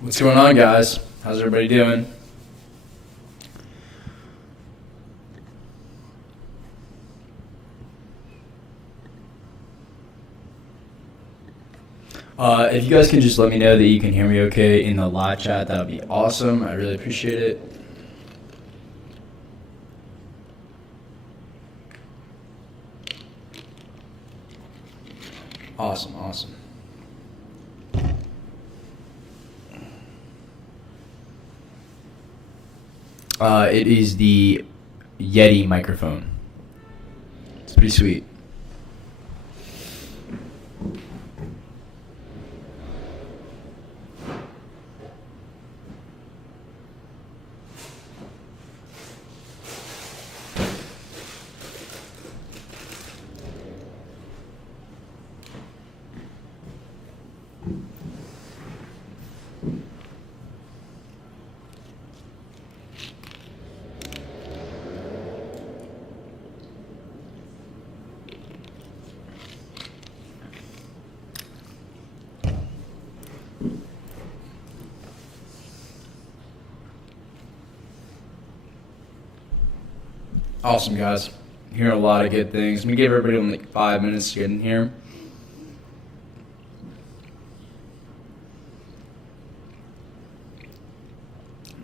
What's going on, guys? How's everybody doing? If you guys can just let me know that you can hear me okay in the live chat, that would be awesome. I really appreciate it. Awesome. It is the Yeti microphone. It's pretty sweet. Awesome, guys. Hearing a lot of good things. Let me give everybody like 5 minutes to get in here.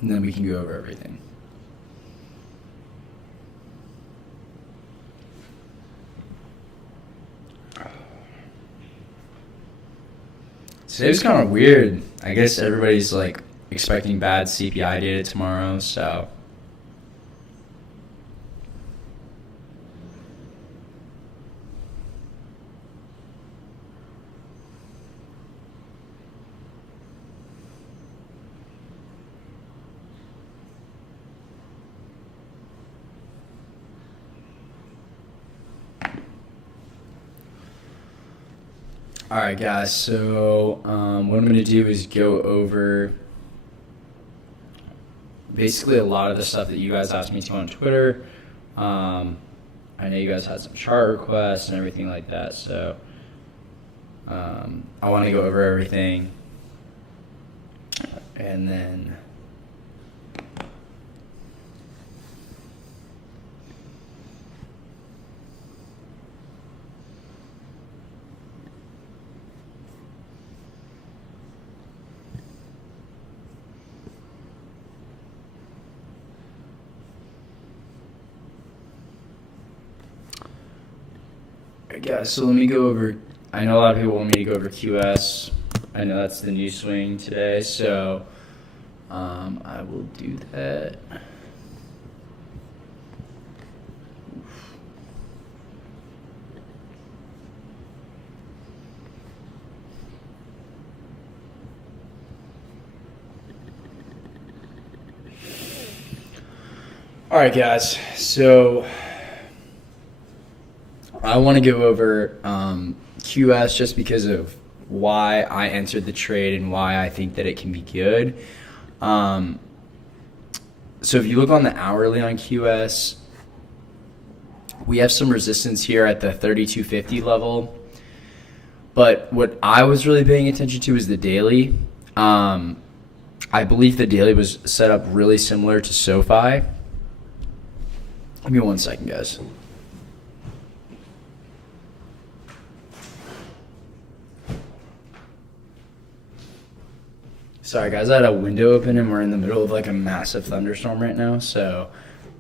And then we can go over everything. Today's kind of weird. I guess everybody's like expecting bad CPI data tomorrow, so. Alright, guys, so what I'm going to do is go over basically a lot of the stuff that you guys asked me to on Twitter. I know you guys had some chart requests and everything like that, so I want to go over everything. And then yeah, so let me go over, I know a lot of people want me to go over QS. I know that's the new swing today, so I will do that. All right, guys, so I want to go over QS just because of why I entered the trade and why I think that it can be good. So if you look on the hourly on QS, we have some resistance here at the 3250 level. But what I was really paying attention to is the daily. I believe the daily was set up really similar to SoFi. Give me 1 second, guys. Sorry, guys, I had a window open and we're in the middle of like a massive thunderstorm right now, so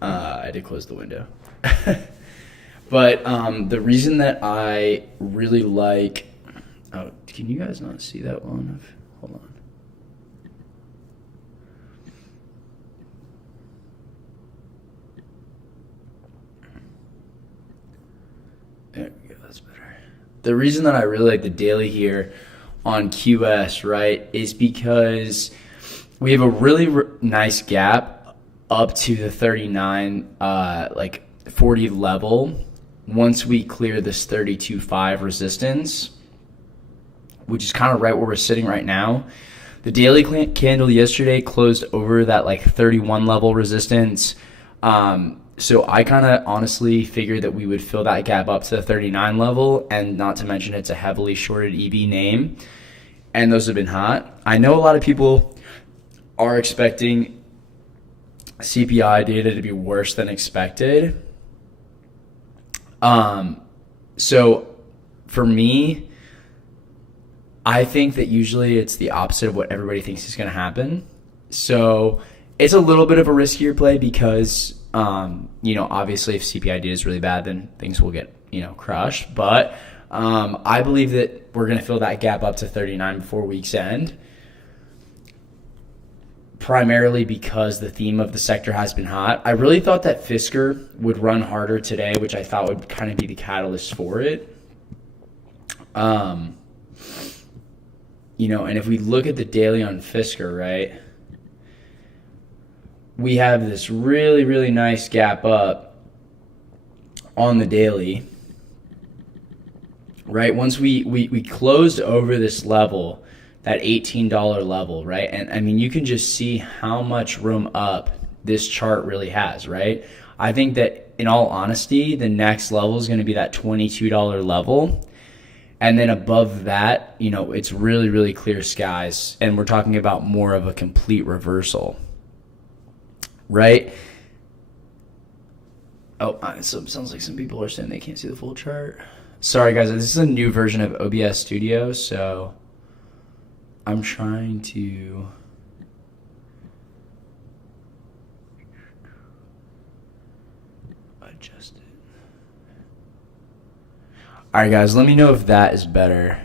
I had to close the window. But the reason that I really like, oh, can you guys not see that well enough? Hold on. There we go, that's better. The reason that I really like the daily here on QS, right, is because we have a really nice gap up to the 39, 40 level once we clear this 32.5 resistance, which is kind of right where we're sitting right now. The daily candle yesterday closed over that like 31 level resistance. So I kind of honestly figured that we would fill that gap up to the 39 level, and not to mention it's a heavily shorted EV name, and those have been hot. I know a lot of people are expecting CPI data to be worse than expected. So for me, I think that usually it's the opposite of what everybody thinks is going to happen. So it's a little bit of a riskier play because, obviously if CPI data is really bad, then things will get, crushed. But I believe that we're going to fill that gap up to 39 before week's end, primarily because the theme of the sector has been hot. I really thought that Fisker would run harder today, which I thought would kind of be the catalyst for it. And if we look at the daily on Fisker, right, we have this really, really nice gap up on the daily, right? Once we closed over this level, that $18 level, right? And I mean, you can just see how much room up this chart really has, right? I think that in all honesty, the next level is going to be that $22 level. And then above that, it's really, really clear skies. And we're talking about more of a complete reversal, right? Oh, so it sounds like some people are saying they can't see the full chart. Sorry, guys. This is a new version of OBS Studio, so I'm trying to adjust it. All right, guys, let me know if that is better.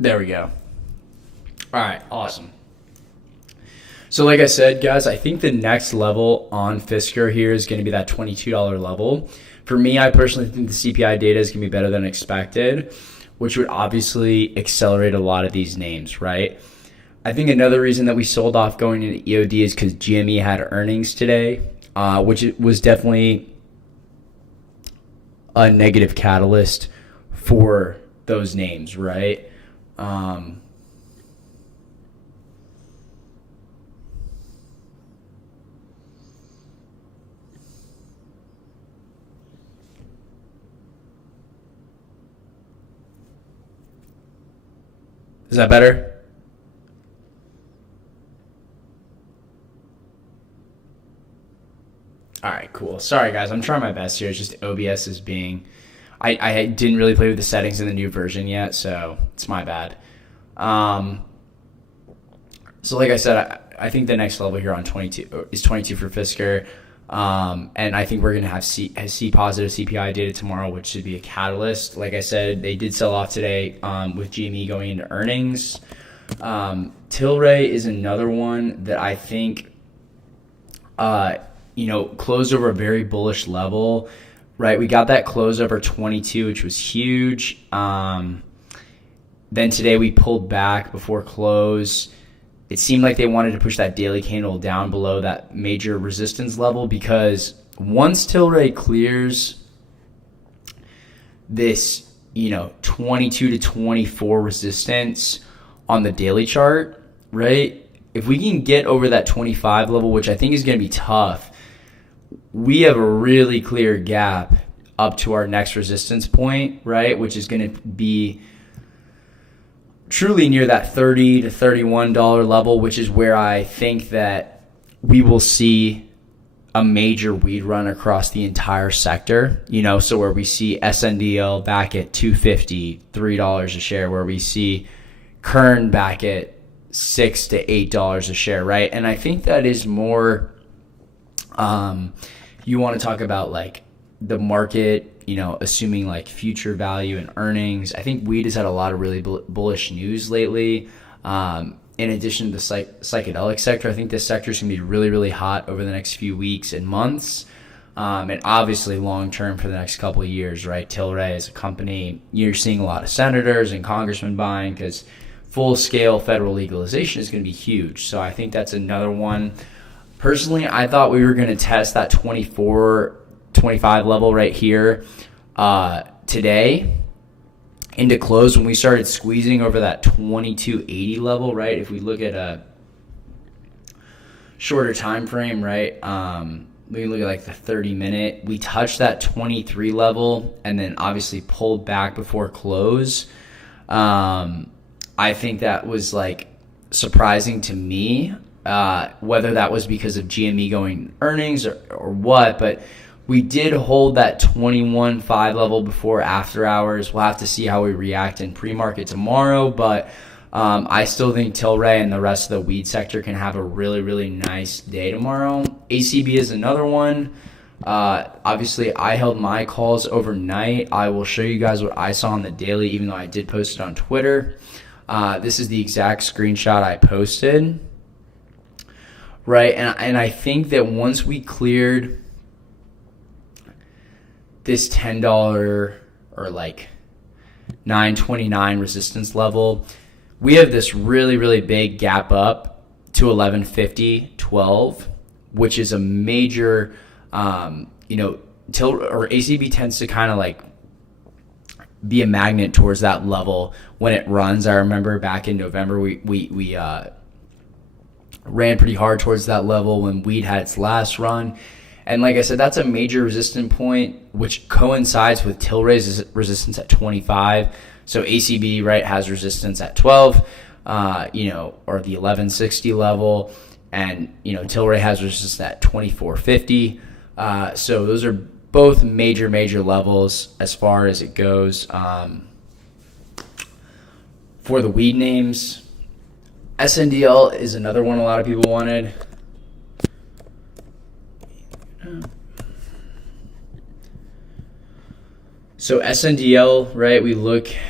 There we go. All right, awesome. So like I said, guys, I think the next level on Fisker here is going to be that $22 level. For me, I personally think the CPI data is going to be better than expected, which would obviously accelerate a lot of these names, right? I think another reason that we sold off going into EOD is because GME had earnings today, which was definitely a negative catalyst for those names, right? Is that better? All right, cool. Sorry, guys. I'm trying my best here. It's just OBS is being... I didn't really play with the settings in the new version yet, so it's my bad. So like I said, I think the next level here on 22 is 22 for Fisker. And I think we're going to have C positive CPI data tomorrow, which should be a catalyst. Like I said, they did sell off today with GME going into earnings. Tilray is another one that I think, closed over a very bullish level, right? We got that close over 22, which was huge. Then today we pulled back before close. It seemed like they wanted to push that daily candle down below that major resistance level, because once Tilray clears this, 22 to 24 resistance on the daily chart, right? If we can get over that 25 level, which I think is going to be tough, we have a really clear gap up to our next resistance point, right? Which is going to be truly near that $30 to $31 level, which is where I think that we will see a major weed run across the entire sector, so where we see SNDL back at $2.50, $3 a share, where we see Kern back at $6 to $8 a share, right? And I think that is more, you want to talk about like the market, assuming like future value and earnings. I think weed has had a lot of really bullish news lately. In addition to the psychedelic sector, I think this sector is going to be really, really hot over the next few weeks and months. And obviously long term for the next couple of years, right? Tilray as a company, you're seeing a lot of senators and congressmen buying because full-scale federal legalization is going to be huge. So I think that's another one. Personally, I thought we were going to test that 24, 25 level right here today into close when we started squeezing over that 2280 level, right? If we look at a shorter time frame, right? We look at like the 30-minute. We touched that 23 level and then obviously pulled back before close. I think that was like surprising to me, whether that was because of GME going earnings or what, but we did hold that 21.5 level before after hours. We'll have to see how we react in pre-market tomorrow, but I still think Tilray and the rest of the weed sector can have a really, really nice day tomorrow. ACB is another one. Obviously, I held my calls overnight. I will show you guys what I saw on the daily, even though I did post it on Twitter. This is the exact screenshot I posted, right? And I think that once we cleared this $10 or like $9.29 resistance level, we have this really, really big gap up to 11.50.12, which is a major, ACB tends to kind of like be a magnet towards that level when it runs. I remember back in November, we ran pretty hard towards that level when weed had its last run. And like I said, that's a major resistance point, which coincides with Tilray's resistance at 25. So ACB, right, has resistance at 12, or the 1160 level. And, Tilray has resistance at 2450. So those are both major levels as far as it goes. For the weed names, SNDL is another one a lot of people wanted. So SNDL, right,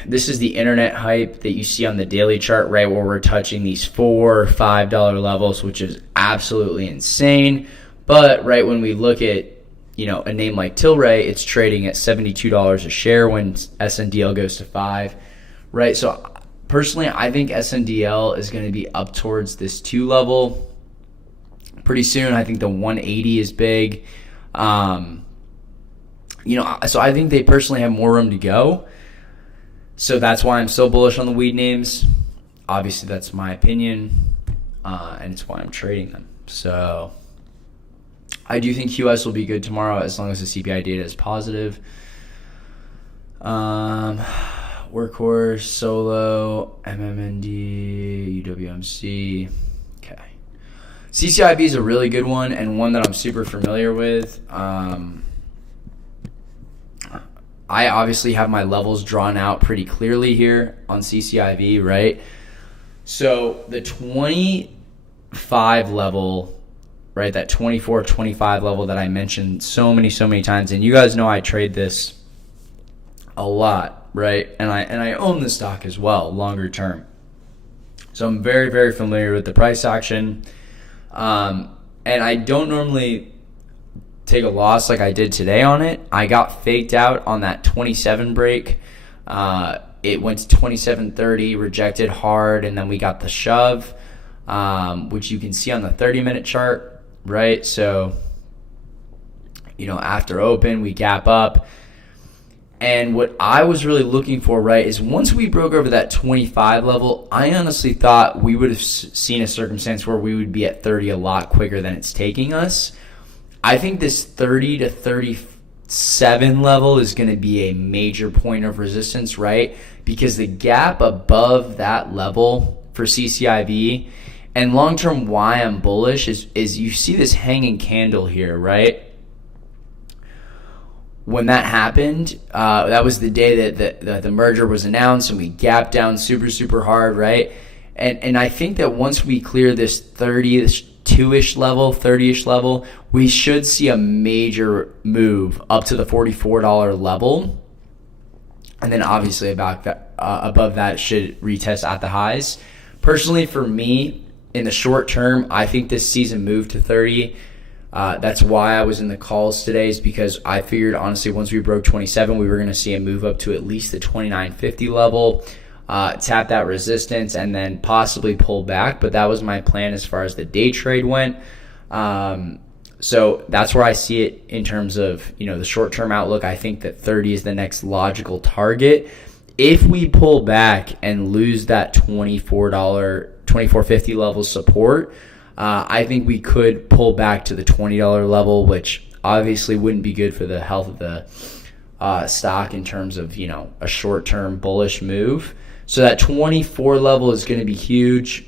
this is the internet hype that you see on the daily chart, right, where we're touching these $4 or $5 levels, which is absolutely insane. But, right, when we look at, a name like Tilray, it's trading at $72 a share when SNDL goes to 5, right? So, personally, I think SNDL is going to be up towards this 2 level pretty soon. I think the 180 is big. So I think they personally have more room to go. So that's why I'm so bullish on the weed names. Obviously, that's my opinion, and it's why I'm trading them. So I do think QS will be good tomorrow as long as the CPI data is positive. Workhorse, Solo, MMND, UWMC. Okay. CCIB is a really good one and one that I'm super familiar with. I obviously have my levels drawn out pretty clearly here on CCIV, right? So the 25 level, right, that 24, 25 level that I mentioned so many times, and you guys know I trade this a lot, right? And I own the stock as well, longer term. So I'm very familiar with the price action. And I don't normally take a loss like I did today on it. I got faked out on that 27 break. It went to 27.30, rejected hard, and then we got the shove, which you can see on the 30-minute chart, right? So, after open, we gap up. And what I was really looking for, right, is once we broke over that 25 level, I honestly thought we would have seen a circumstance where we would be at 30 a lot quicker than it's taking us. I think this 30 to 37 level is going to be a major point of resistance, right? Because the gap above that level for CCIV and long-term why I'm bullish is you see this hanging candle here, right? When that happened, that was the day that the merger was announced and we gapped down super, super hard, right? And I think that once we clear this 32-ish level, 30-ish level, we should see a major move up to the $44 level. And then obviously above that, it should retest at the highs. Personally, for me, in the short term, I think this season moved to 30. That's why I was in the calls today, is because I figured, honestly, once we broke 27, we were going to see a move up to at least the 29.50 level, tap that resistance, and then possibly pull back. But that was my plan as far as the day trade went. So that's where I see it in terms of, the short-term outlook. I think that 30 is the next logical target. If we pull back and lose that $24.50 level support, I think we could pull back to the $20 level, which obviously wouldn't be good for the health of the stock in terms of, a short-term bullish move. So that 24 level is going to be huge,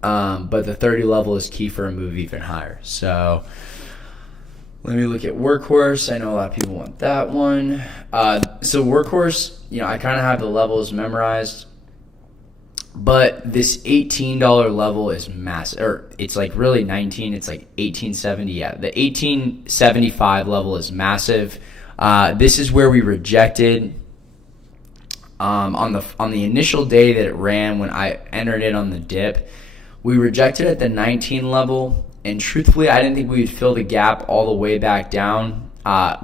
but the 30 level is key for a move even higher. So let me look at Workhorse. I know a lot of people want that one. So Workhorse, I kind of have the levels memorized. But this $18 level is massive, or it's like really 19. It's like 1870. Yeah, the 1875 level is massive. This is where we rejected on the initial day that it ran when I entered it on the dip. We rejected at the 19 level, and truthfully, I didn't think we would fill the gap all the way back down.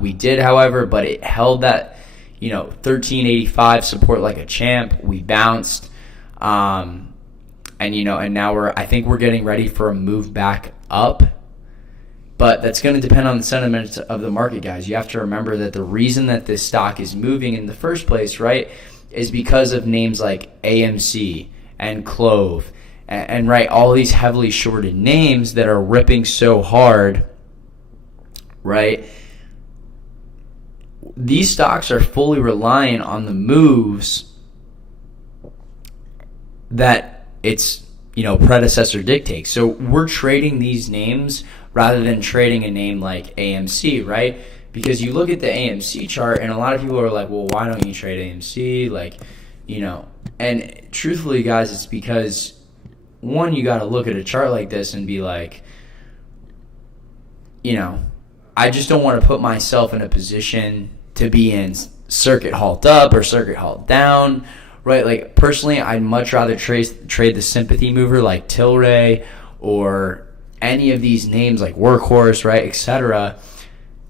We did, however, but it held that 1385 support like a champ. We bounced. And now I think we're getting ready for a move back up, but that's going to depend on the sentiment of the market, guys. You have to remember that the reason that this stock is moving in the first place, right, is because of names like AMC and Clove and right, all these heavily shorted names that are ripping so hard, right? These stocks are fully reliant on the moves that its predecessor dictates. So we're trading these names rather than trading a name like AMC, right? Because you look at the AMC chart and a lot of people are like, well, why don't you trade AMC? And truthfully, guys, it's because one, you got to look at a chart like this and be like, I just don't want to put myself in a position to be in circuit halt up or circuit halt down. Right, like personally, I'd much rather trade the sympathy mover like Tilray or any of these names like Workhorse, right, etc.,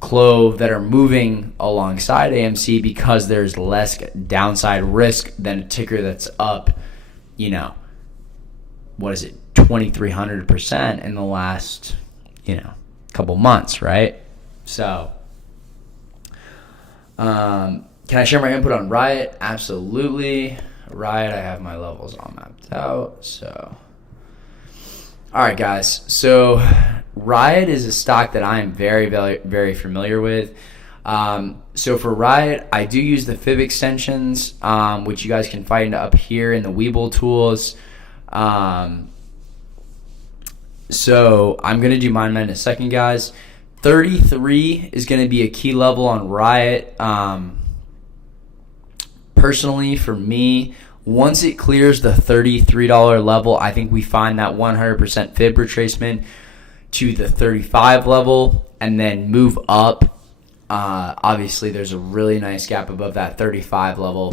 Clove, that are moving alongside AMC because there's less downside risk than a ticker that's up, 2,300% in the last, couple months, right? So, can I share my input on Riot? Absolutely. Riot, I have my levels all mapped out. So, all right, guys. So, Riot is a stock that I am very, very, very familiar with. So for Riot, I do use the fib extensions, which you guys can find up here in the Webull tools. So I'm going to do mine in a second, guys. 33 is going to be a key level on Riot. Personally, for me, once it clears the $33 level, I think we find that 100% fib retracement to the 35 level and then move up. Obviously, there's a really nice gap above that 35 level.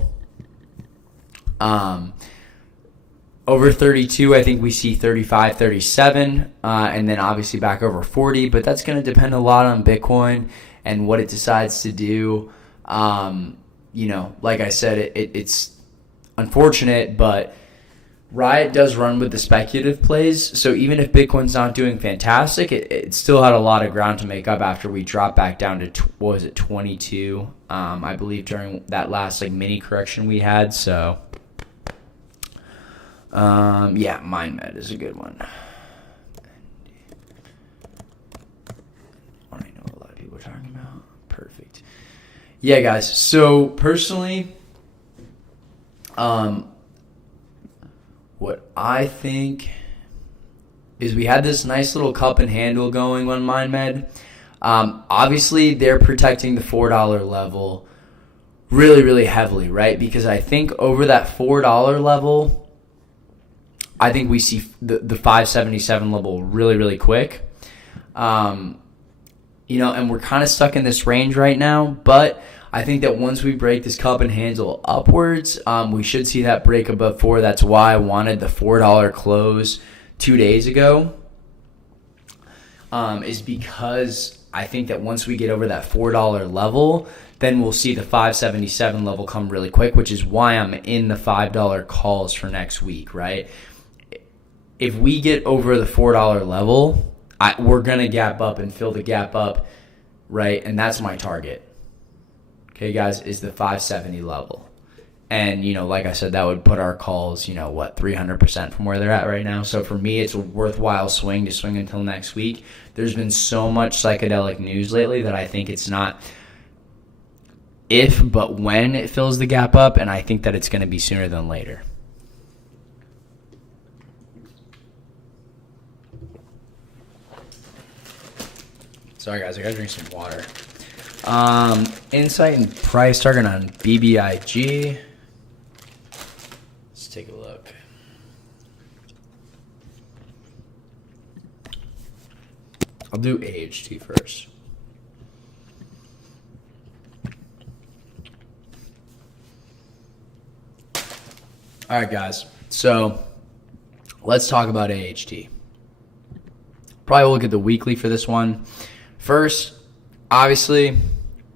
Over 32, I think we see 35, 37, and then obviously back over 40. But that's going to depend a lot on Bitcoin and what it decides to do. Like I said, it's unfortunate, but Riot does run with the speculative plays. So even if Bitcoin's not doing fantastic, it still had a lot of ground to make up after we dropped back down to, 22, I believe, during that last mini correction we had. So MindMed is a good one. we're talking about. Perfect. Yeah, guys. So personally, what I think is we had this nice little cup and handle going on MindMed. Obviously, they're protecting the $4 level really, really heavily, right? Because I think over that $4 level, I think we see the 577 level really, really quick. And we're kind of stuck in this range right now, but I think that once we break this cup and handle upwards, we should see that break above 4. That's why I wanted the $4 close 2 days ago, is because I think that once we get over that $4 level, then we'll see the 577 level come really quick, which is why I'm in the $5 calls for next week, right? If we get over the $4 level, we're going to gap up and fill the gap up, right? And that's my target. Okay, guys, is the 570 level. And, like I said, that would put our calls, 300% from where they're at right now. So for me, it's a worthwhile swing to swing until next week. There's been so much psychedelic news lately that I think it's not if, but when it fills the gap up, and I think that it's going to be sooner than later. Sorry, guys, I got to drink some water. Insight and price target on BBIG. Let's take a look. I'll do AHT first. All right, guys. So let's talk about AHT. Probably look at the weekly for this one. First, obviously,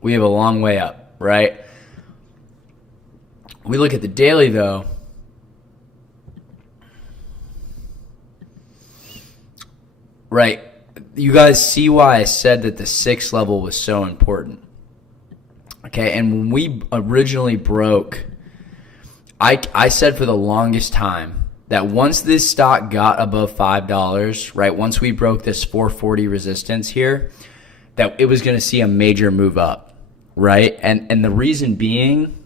we have a long way up, right? We look at the daily, though. Right. You guys see why I said that the 6 level was so important. Okay, and when we originally broke, I said for the longest time that once this stock got above $5, right, once we broke this 440 resistance here, that it was going to see a major move up, right? And the reason being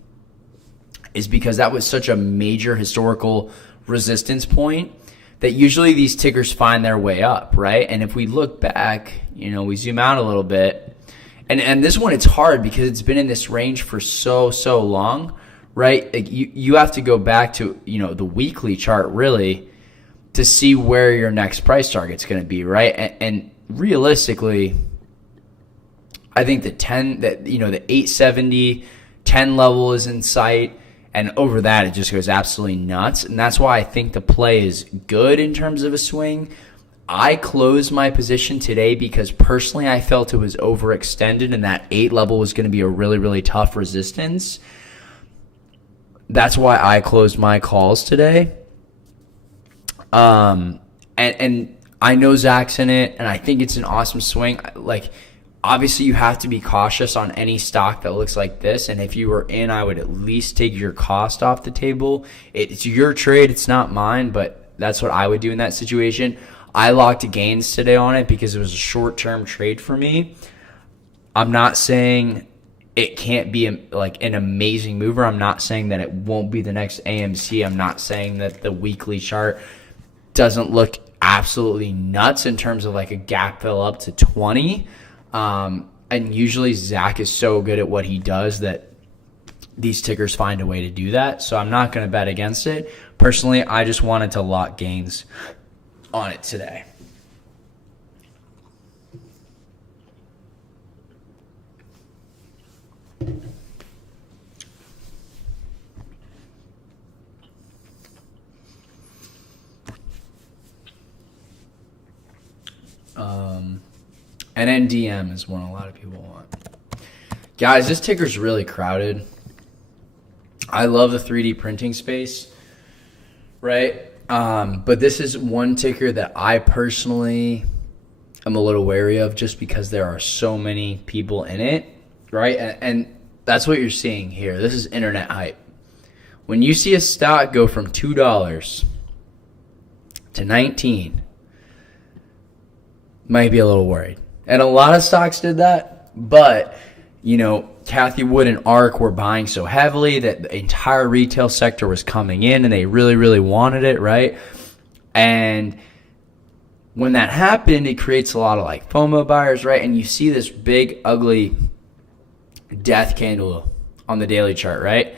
is because that was such a major historical resistance point that usually these tickers find their way up, right? And if we look back, we zoom out a little bit, and this one, it's hard because it's been in this range for so long, right? Like you have to go back to, the weekly chart really to see where your next price target's going to be, right? And realistically, I think the 870, 10 level is in sight. And over that, it just goes absolutely nuts. And that's why I think the play is good in terms of a swing. I closed my position today because personally I felt it was overextended and that 8 level was going to be a really, really tough resistance. That's why I closed my calls today. And I know Zach's in it, and I think it's an awesome swing. Obviously, you have to be cautious on any stock that looks like this. And if you were in, I would at least take your cost off the table. It's your trade. It's not mine, but that's what I would do in that situation. I locked gains today on it because it was a short-term trade for me. I'm not saying it can't be an amazing mover. I'm not saying that it won't be the next AMC. I'm not saying that the weekly chart doesn't look absolutely nuts in terms of a gap fill up to 20. And usually Zach is so good at what he does that these tickers find a way to do that. So I'm not going to bet against it. Personally, I just wanted to lock gains on it today. And NDM is one a lot of people want. Guys, this ticker's really crowded. I love the 3D printing space, right? But this is one ticker that I personally am a little wary of just because there are so many people in it, right? And that's what you're seeing here. This is internet hype. When you see a stock go from $2 to 19, might be a little worried. And a lot of stocks did that. But, Kathy Wood and ARK were buying so heavily that the entire retail sector was coming in and they really, really wanted it, right? And when that happened, it creates a lot of like FOMO buyers, right? And you see this big, ugly death candle on the daily chart, right?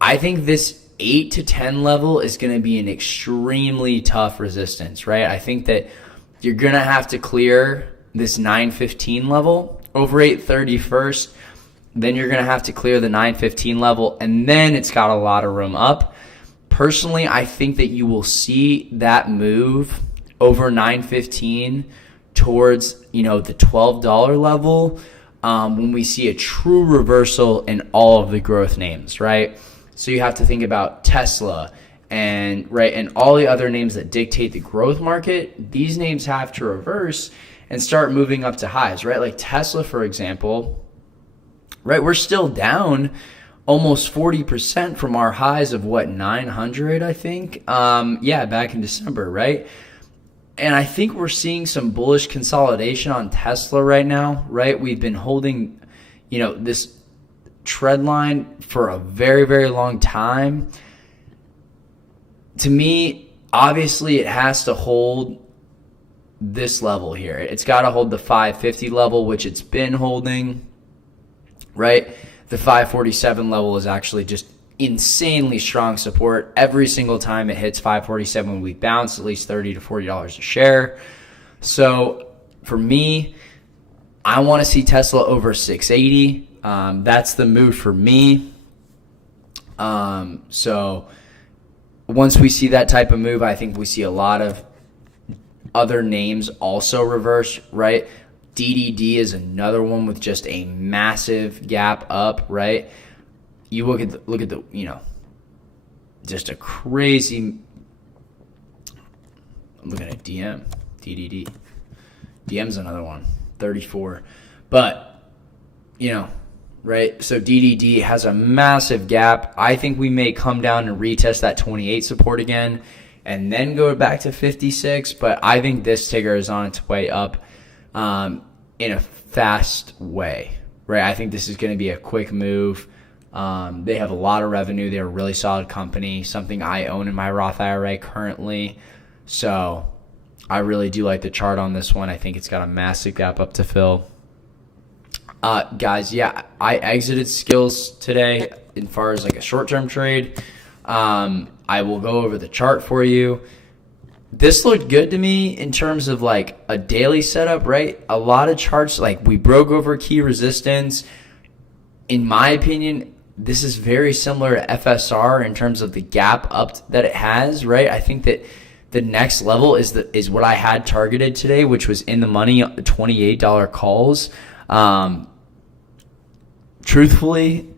I think this 8 to 10 level is going to be an extremely tough resistance, right? I think that you're going to have to clear this 915 level over 830 first. Then you're going to have to clear the 915 level, and then it's got a lot of room up. Personally, I think that you will see that move over 915 towards, the $12 level when we see a true reversal in all of the growth names, right? So you have to think about Tesla and all the other names that dictate the growth market. These names have to reverse and start moving up to highs, right? Like Tesla, for example, right? We're still down almost 40% from our highs of 900, I think. Back in December, right? And I think we're seeing some bullish consolidation on Tesla right now, right? We've been holding, this trend line for a very, very long time. To me, obviously, it has to hold this level here. It's got to hold the 550 level, which it's been holding, right? The 547 level is actually just insanely strong support. Every single time it hits 547, we bounce at least $30 to $40 a share. So for me, I want to see Tesla over 680. That's the move for me. So once we see that type of move, I think we see a lot of other names also reverse, right? DDD is another one with just a massive gap up, right? You look at the just a crazy. I'm looking at DDD. DM's another one, 34. But, right? So DDD has a massive gap. I think we may come down and retest that 28 support again and then go back to 56. But I think this ticker is on its way up in a fast way, right? I think this is going to be a quick move. They have a lot of revenue. They're a really solid company, something I own in my Roth IRA currently. So I really do like the chart on this one. I think it's got a massive gap up to fill. Guys, I exited skills today as far as like a short-term trade. I will go over the chart for you. This looked good to me in terms of like a daily setup, right? A lot of charts, like we broke over key resistance. In my opinion, this is very similar to FSR in terms of the gap up that it has, right? I think that the next level is what I had targeted today, which was in the money, $28 calls. Truthfully,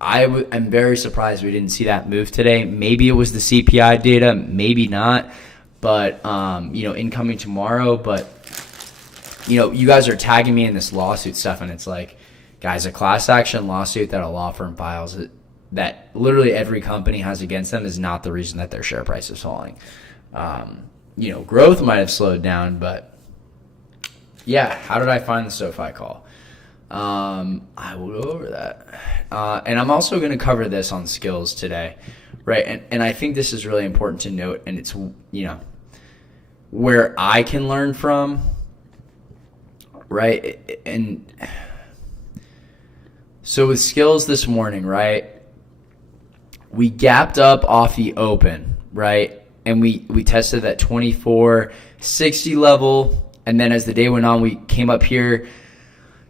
I'm very surprised we didn't see that move today. Maybe it was the CPI data, maybe not. But, incoming tomorrow. But, you guys are tagging me in this lawsuit stuff, and it's like, guys, a class action lawsuit that a law firm files that literally every company has against them is not the reason that their share price is falling. Growth might have slowed down, but how did I find the SoFi call? I will go over that. And I'm also going to cover this on skills today, right? And I think this is really important to note, and it's, where I can learn from, right? And so with skills this morning, right, we gapped up off the open, right? And we tested that 2460 level. And then as the day went on, we came up here,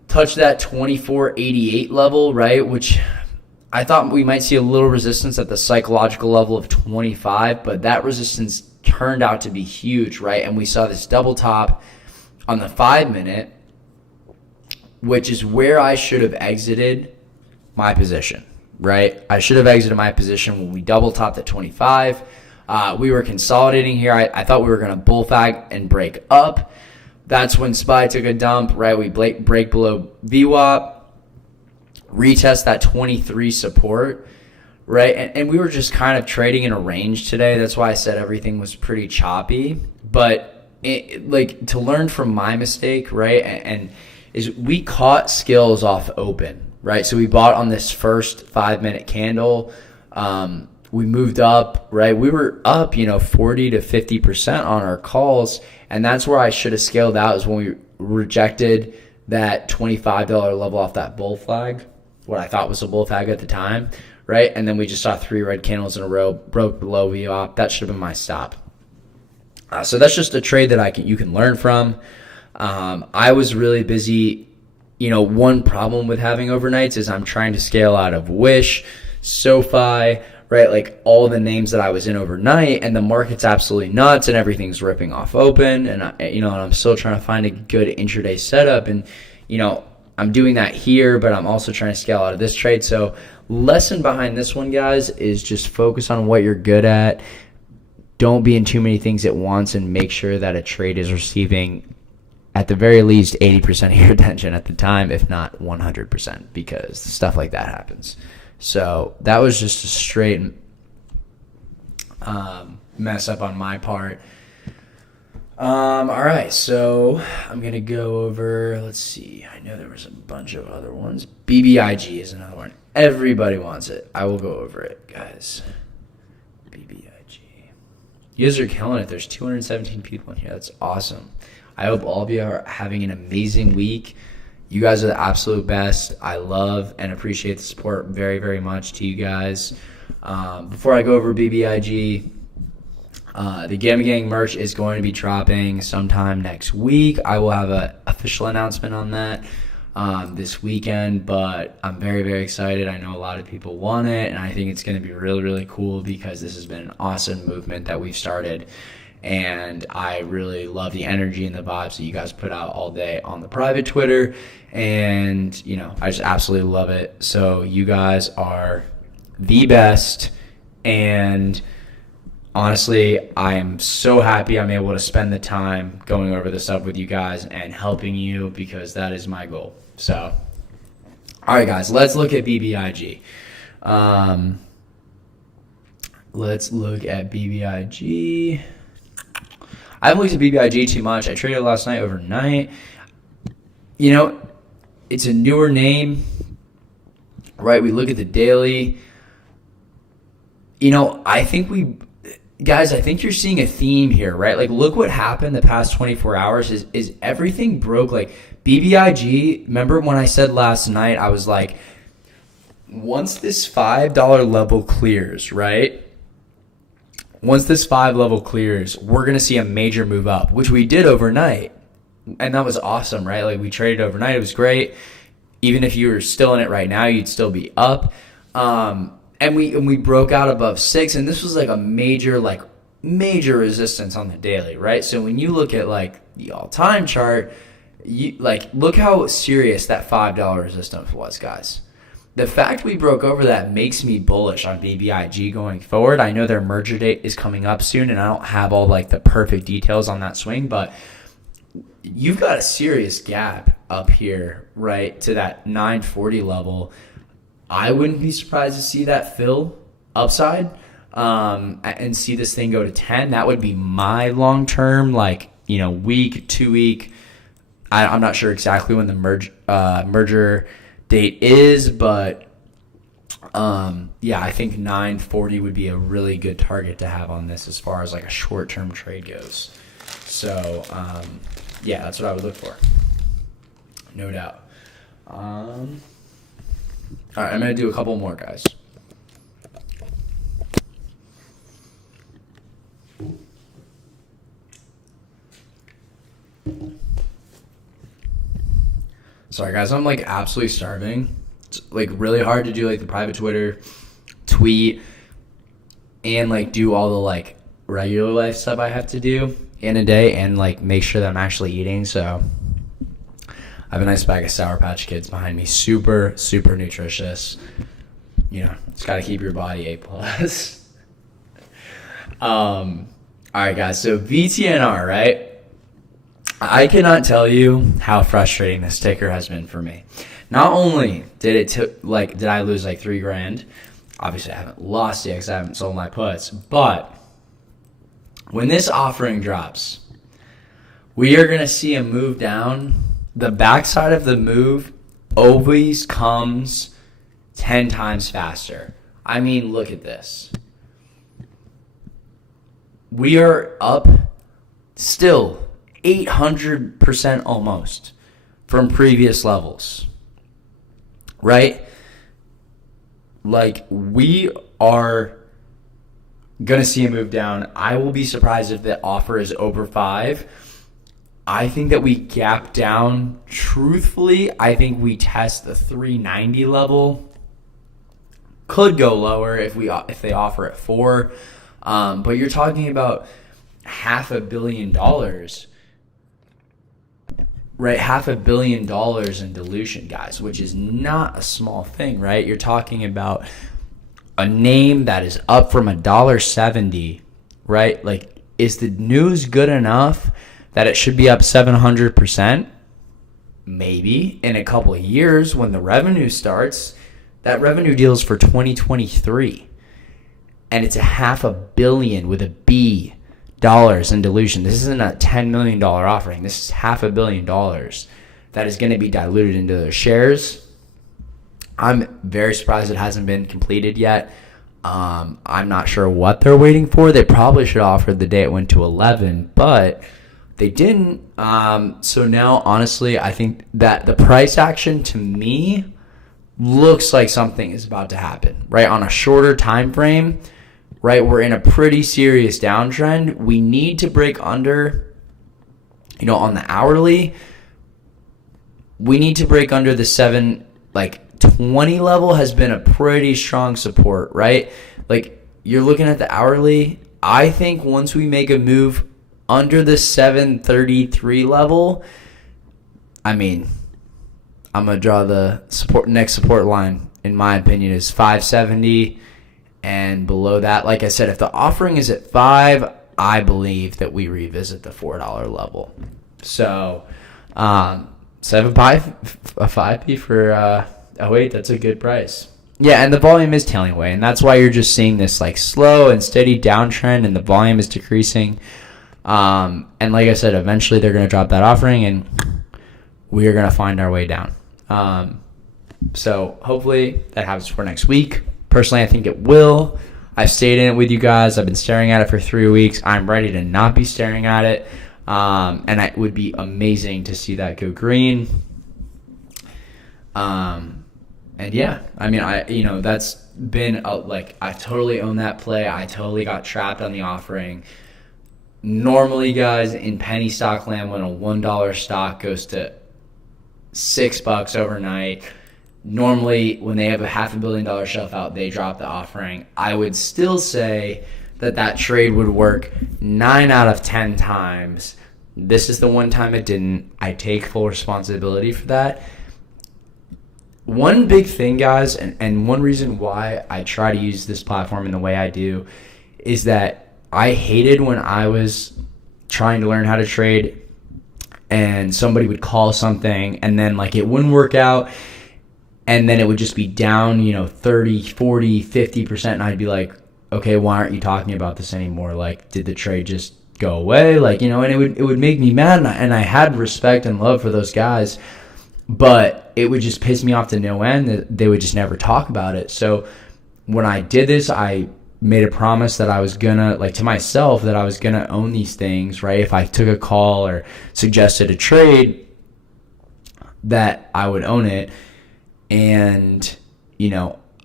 touched that 2488 level, right? Which I thought we might see a little resistance at the psychological level of 25, but that resistance turned out to be huge, right? And we saw this double top on the 5-minute, which is where I should have exited my position, right? I should have exited my position when we double topped at 25. We were consolidating here. I thought we were going to bull fag and break up. That's when SPY took a dump, right? We break below VWAP, retest that 23 support, right? And we were just kind of trading in a range today. That's why I said everything was pretty choppy. But to learn from my mistake, right? And is we caught skills off open, right? So we bought on this first 5-minute candle. We moved up, right? We were up, 40 to 50% on our calls. And that's where I should have scaled out, is when we rejected that $25 level off that bull flag, what I thought was a bull flag at the time, right? And then we just saw 3 red candles in a row, broke below VWAP. That should have been my stop. So that's just a trade that you can learn from. I was really busy. One problem with having overnights is I'm trying to scale out of Wish, SoFi, right? Like all the names that I was in overnight, and the market's absolutely nuts and everything's ripping off open. And I'm still trying to find a good intraday setup. And, I'm doing that here, but I'm also trying to scale out of this trade. So lesson behind this one, guys, is just focus on what you're good at. Don't be in too many things at once, and make sure that a trade is receiving at the very least 80% of your attention at the time, if not 100%, because stuff like that happens. So that was just a straight mess up on my part. All right, so I'm going to go over, let's see, I know there was a bunch of other ones. BBIG is another one. Everybody wants it. I will go over it, guys. BBIG. You guys are killing it. There's 217 people in here. That's awesome. I hope all of you are having an amazing week. You guys are the absolute best. I love and appreciate the support very, very much to you guys. Before I go over BBIG, the Gamma Gang merch is going to be dropping sometime next week. I will have an official announcement on that this weekend, but I'm very, very excited. I know a lot of people want it, and I think it's going to be really, really cool, because this has been an awesome movement that we've started. And I really love the energy and the vibes that you guys put out all day on the private Twitter. And, I just absolutely love it. So you guys are the best. And honestly, I am so happy I'm able to spend the time going over this stuff with you guys and helping you, because that is my goal. So, all right, guys, let's look at BBIG. Let's look at BBIG. I haven't looked at BBIG too much. I traded last night overnight. It's a newer name, right? We look at the daily. I think you're seeing a theme here, right? Like, look what happened the past 24 hours is everything broke. Like, BBIG, remember when I said last night, I was like, once this $5 level clears, right? Once this 5 level clears, we're going to see a major move up, which we did overnight. And that was awesome, right? Like, we traded overnight. It was great. Even if you were still in it right now, you'd still be up. And we broke out above 6, and this was like a major resistance on the daily, right? So when you look at like the all-time chart, look how serious that $5 resistance was, guys. The fact we broke over that makes me bullish on BBIG going forward. I know their merger date is coming up soon, and I don't have all like the perfect details on that swing, but you've got a serious gap up here, right, to that 940 level. I wouldn't be surprised to see that fill upside and see this thing go to 10. That would be my long-term, week, 2 week. I'm not sure exactly when the merger date is, but I think 940 would be a really good target to have on this as far as like a short-term trade goes. So, that's what I would look for. No doubt. All right, I'm going to do a couple more, guys. Sorry, guys, I'm like absolutely starving. It's like really hard to do like the private Twitter, tweet, and like do all the like regular life stuff I have to do in a day, and like make sure that I'm actually eating. So I have a nice bag of Sour Patch Kids behind me. Super, super nutritious. It's got to keep your body A+. All right, guys. So VTNR, right? I cannot tell you how frustrating this ticker has been for me. Not only did did I lose like $3,000? Obviously, I haven't lost yet because I haven't sold my puts. But when this offering drops, we are going to see a move down the backside of the move always comes 10 times faster. I mean, look at this. We are up still 800% almost from previous levels, right? Like, we are going to see a move down. I will be surprised if the offer is over 5. I think that we gap down. Truthfully, I think we test the 390 level. Could go lower if they offer at 4. But you're talking about $500 million, right? $500 million in dilution, guys, which is not a small thing, right? You're talking about a name that is up from $1.70, right? Like, is the news good enough that it should be up 700%? Maybe in a couple of years when the revenue starts. That revenue deal is for 2023. And it's $500 million with a B dollars in dilution. This isn't a $10 million offering. This is $500 million that is going to be diluted into those shares. I'm very surprised it hasn't been completed yet. I'm not sure what they're waiting for. They probably should have offered the day it went to 11, but they didn't. So now, honestly, I think that the price action to me looks like something is about to happen, right? On a shorter time frame, right? We're in a pretty serious downtrend. We need to break under, on the hourly. We need to break under the 720 level has been a pretty strong support, right? Like, you're looking at the hourly. I think once we make a move under the 733 level, I mean, I'm going to draw the next support line, in my opinion, is 570. And below that, like I said, if the offering is at 5, I believe that we revisit the $4 level. So, a 5p for 08, that's a good price. Yeah, and the volume is tailing away, and that's why you're just seeing this like slow and steady downtrend, and the volume is decreasing. And like I said, eventually they're going to drop that offering, and we are going to find our way down. So hopefully that happens for next week. Personally, I think it will. I've stayed in it with you guys. I've been staring at it for 3 weeks. I'm ready to not be staring at it. And it would be amazing to see that go green. And yeah, I mean, that's been I totally own that play. I totally got trapped on the offering. Normally, guys, in penny stock land, when a $1 stock goes to $6 overnight, normally when they have a $500 million shelf out, they drop the offering. I would still say that trade would work 9 out of 10 times. This is the one time it didn't. I take full responsibility for that. One big thing, guys, and one reason why I try to use this platform in the way I do is that I hated when I was trying to learn how to trade and somebody would call something and then it wouldn't work out and then it would just be down, 30, 40, 50%, and I'd be like, okay, why aren't you talking about this anymore? Did the trade just go away? And it would make me mad, and I had respect and love for those guys, but it would just piss me off to no end that they would just never talk about it. So when I did this, I made a promise that I was gonna, to myself, that I was gonna own these things, right? If I took a call or suggested a trade, that I would own it, and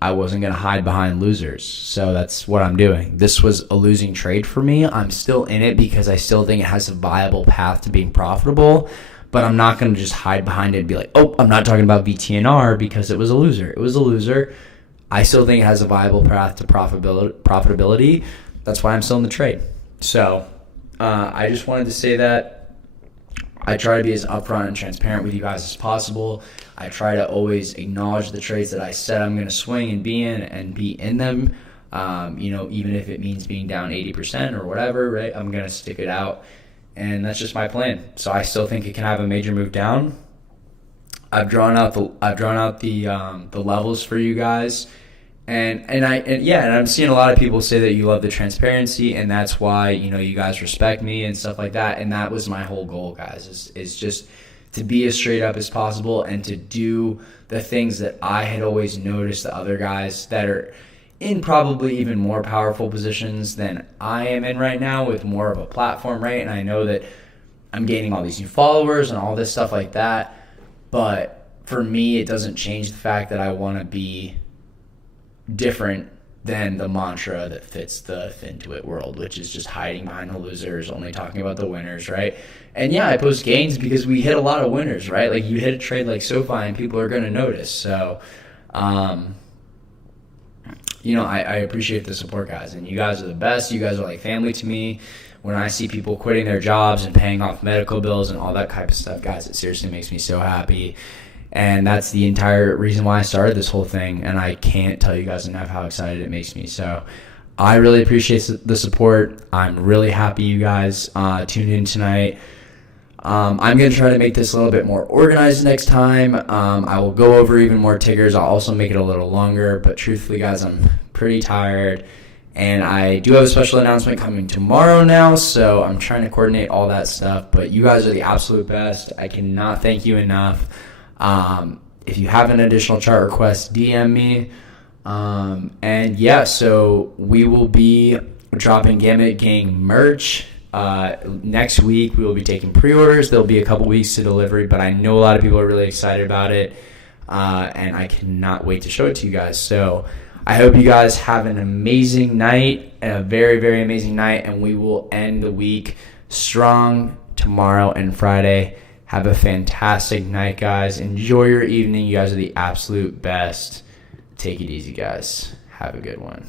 I wasn't gonna hide behind losers. So that's what I'm doing. This was a losing trade for me. I'm still in it because I still think it has a viable path to being profitable, but I'm not gonna just hide behind it and be like, oh, I'm not talking about VTNR because it was a loser. It was a loser. I still think it has a viable path to profitability. That's why I'm still in the trade. So I just wanted to say that I try to be as upfront and transparent with you guys as possible. I try to always acknowledge the trades that I said I'm going to swing and be in them. Even if it means being down 80% or whatever, right? I'm going to stick it out, and that's just my plan. So I still think it can have a major move down. I've drawn out the levels for you guys, and I'm seeing a lot of people say that you love the transparency, and that's why you guys respect me and stuff like that. And that was my whole goal, guys, is just to be as straight up as possible and to do the things that I had always noticed the other guys that are in probably even more powerful positions than I am in right now with more of a platform, right? And I know that I'm gaining all these new followers and all this stuff like that. But for me, it doesn't change the fact that I want to be different than the mantra that fits the Fintuit world, which is just hiding behind the losers, only talking about the winners, right? And yeah, I post gains because we hit a lot of winners, right? Like you hit a trade like SoFi and people are going to notice. So, I appreciate the support, guys, and you guys are the best. You guys are like family to me. When I see people quitting their jobs and paying off medical bills and all that type of stuff, guys, it seriously makes me so happy. And that's the entire reason why I started this whole thing, and I can't tell you guys enough how excited it makes me. So I really appreciate the support. I'm really happy you guys tuned in tonight. I'm going to try to make this a little bit more organized next time. I will go over even more tickers. I'll also make it a little longer, but truthfully, guys, I'm pretty tired. And I do have a special announcement coming tomorrow now, so I'm trying to coordinate all that stuff. But you guys are the absolute best. I cannot thank you enough. If you have an additional chart request, DM me. So we will be dropping Gamut Gang merch. Next week we will be taking pre-orders. There'll be a couple weeks to delivery, but I know a lot of people are really excited about it, and I cannot wait to show it to you guys. So I hope you guys have an amazing night, a very, very amazing night, and we will end the week strong tomorrow and Friday. Have a fantastic night, guys. Enjoy your evening. You guys are the absolute best. Take it easy, guys. Have a good one.